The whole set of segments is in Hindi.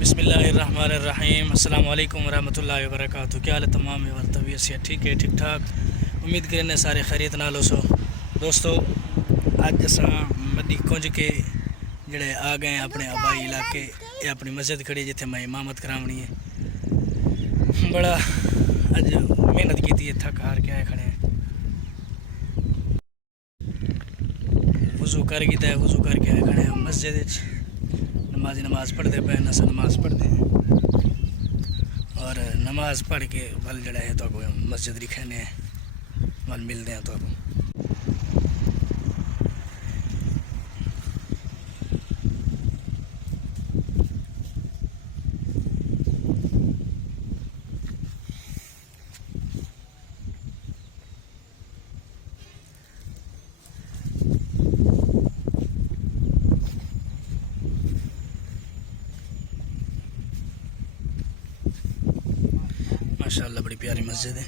बिस्मिल्लाहिर्रहमानिर्रहीम अस्सलाम वालेकुम रहमतुल्लाहि व बरकातहू। क्या हाल है तमाम मेरी तबीयत से ठीक है, ठीक ठाक। उम्मीद करें सारे खैरियत नाल हो। दोस्तों, अज अस मदी कुंज के जड़े आ गए अपने आबाई इलाके। ये अपनी मस्जिद खड़ी जिथे मैं इमामत करावनी है। बड़ा अज मेहनत की है, थक हार के आए खड़े हैं। वज़ू कर गया है, वज़ू करके आए खड़े हैं मस्जिद। नमाज पढ़ते पे नस नमाज पढ़ते हैं और नमाज पढ़ के वल जड़ा है तो मस्जिद दिखाने हैं, वल मिलते हैं तो माशाअल्लाह बड़ी प्यारी मस्जिद है।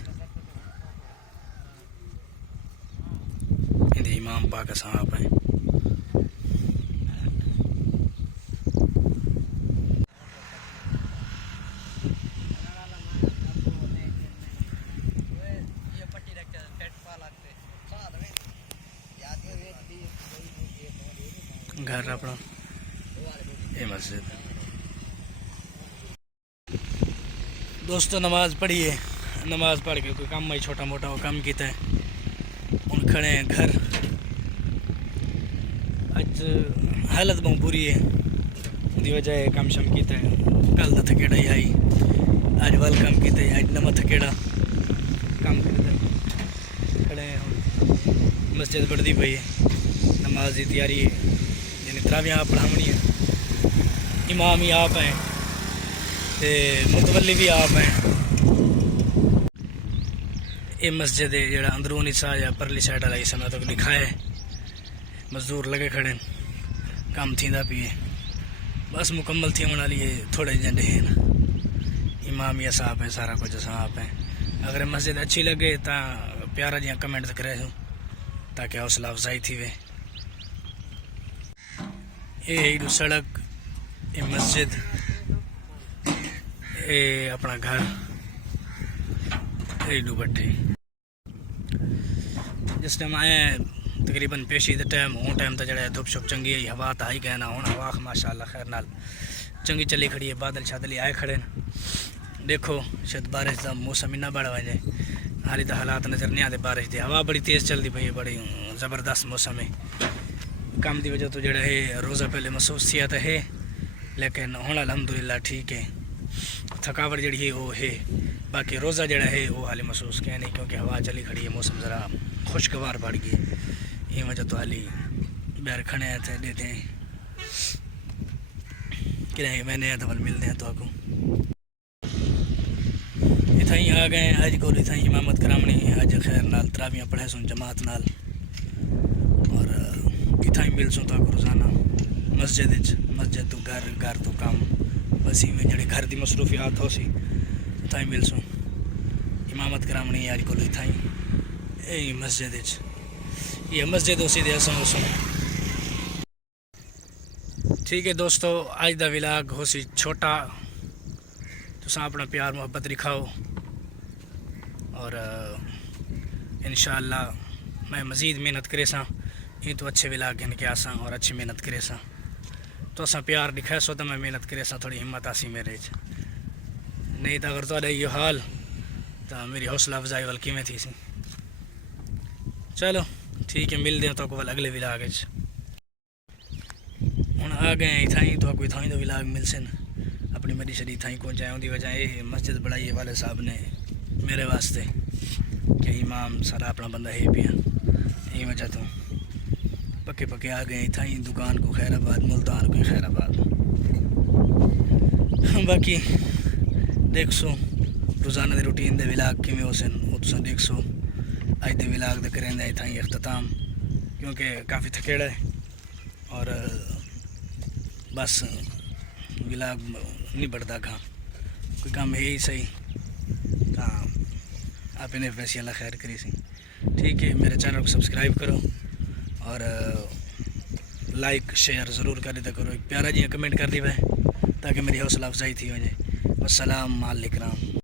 इमाम पाक साहब है। घर अपना ये मस्जिद। दोस्तों, नमाज पढ़ी है, नमाज पढ़ के कोई काम ही छोटा मोटा वो काम किया है। हम खड़े हैं घर। अज हालत बहुत बुरी है, उसकी वजह है काम शम किया है। कल का थकेड़ा ही आई, अज वल काम किया, अज नवा थकेड़ा काम करते खड़े हैं। हम मस्जिद बढ़ती पई है, नमाज की तैयारी है, यानी तरावियाँ आप पढ़ावनी है। इमाम ही आप हैं ते मुतवली भी आप हैं। ये मस्जिद है जरा अंदरूनी सा या परली साइड वाला हिस्सा तक दिखाए। मजदूर लगे खड़े, काम थींदा पी है, बस मुकम्मल थी वाली है। थोड़े जंडे हैं ना, इमाम या साहब है, सारा कुछ साहब है। अगर मस्जिद अच्छी लगे तो प्यारा जी कमेंट करे ताकि हौसला अफजाई थी वे। ये सड़क, ये मस्जिद, ये अपना घर, ये दुबट्टे। जिस टाइम आए तकरीबन पेशी दे टाइम हूँ टाइम तो जड़ा धुप शुप चंगी है, हवा तो आई गए ना। हूँ हवा माशाअल्लाह खैर नाल चंगी चली खड़ी है। बादल शादल आए खड़े न। देखो शायद बारिश का मौसम इन्ना बड़ा वजे, हाली तो हालात नज़र नहीं आते बारिश के। हवा बड़ी तेज़ चलती पई है, बड़ी ज़बरदस्त मौसम है। काम की वजह तो जड़ा है रोज़ा पहले महसूस किया तो है, लेकिन हूँ अलहमदुलिल्लाह ठीक है। थकावट जड़ी है वो है, बाकी रोज़ा जड़ा है वो हाली महसूस किया नहीं, क्योंकि हवा चली खड़ी है, मौसम ज़रा खुशगवार बढ़ गई। ये वजह तो हाली बैर खड़े थे देते हैं कि मैंने तो मिलते हैं तो आपको इतना ही आ गए। अज को इतना ही इमामत करावनी है। अज खैर नाल तरावियाँ पढ़े सुन जमात नाल, और इतना ही मिल सुन तो रोज़ाना मस्जिद तो घर तो काम, बस इवें जड़े घर की मसरूफियात हो सी इतना ही मिल सुन इमामत करावनी है। अज को इतना ही यही मस्जिद ये मस्जिद उसी दे असम उसम। ठीक है दोस्तों, अज का विलाग हो सी छोटा। तुसा अपना प्यार मुहब्बत दिखाओ और इंशाअल्लाह मैं मज़ीद मेहनत करे सा, ये तो अच्छे विलाग गिन के आसा और अच्छी मेहनत करे सा। तो असा प्यार दिखाए सो तो मैं मेहनत करे सा, थोड़ी हिम्मत आसी मेरे नहीं तो अगर तो ये हाल तो मेरी हौसला अफजाई वाल किमें थी सी। चलो ठीक है, मिलते हैं तो वाल अगले विलाग हूँ आ गए। इतना ही तो इतना ही तो विलाग मिल से अपनी मरी शरी इतना ही को जाए। उनकी वजह ये मस्जिद बढ़ाई वाले साहब ने मेरे वास्ते कि इमाम सारा अपना बंदा है पिया, यही वजह तो पक्के पक्के आ गए। इतना ही दुकान को खैराबाद, मुल्तान को खैराबाद। बाकी देख सो रोज़ाना के रूटीन के विलाग किमें हो सन वो तुम देख सो। अज के विलाग करें इतना ही अख्ताम, क्योंकि काफ़ी थकेड़ा है और बस विलाग नहीं बढ़ता खा कोई काम है ही सही तो आप इन्हें वैसे अल्लाह खैर करी सी। ठीक है, मेरे चैनल को सब्सक्राइब करो और लाइक शेयर ज़रूर कर दिया करो। एक प्यारा जी कमेंट कर दी भाई ताकि मेरी हौसला अफजाई थी वजह। अस्सलाम वालेकुम।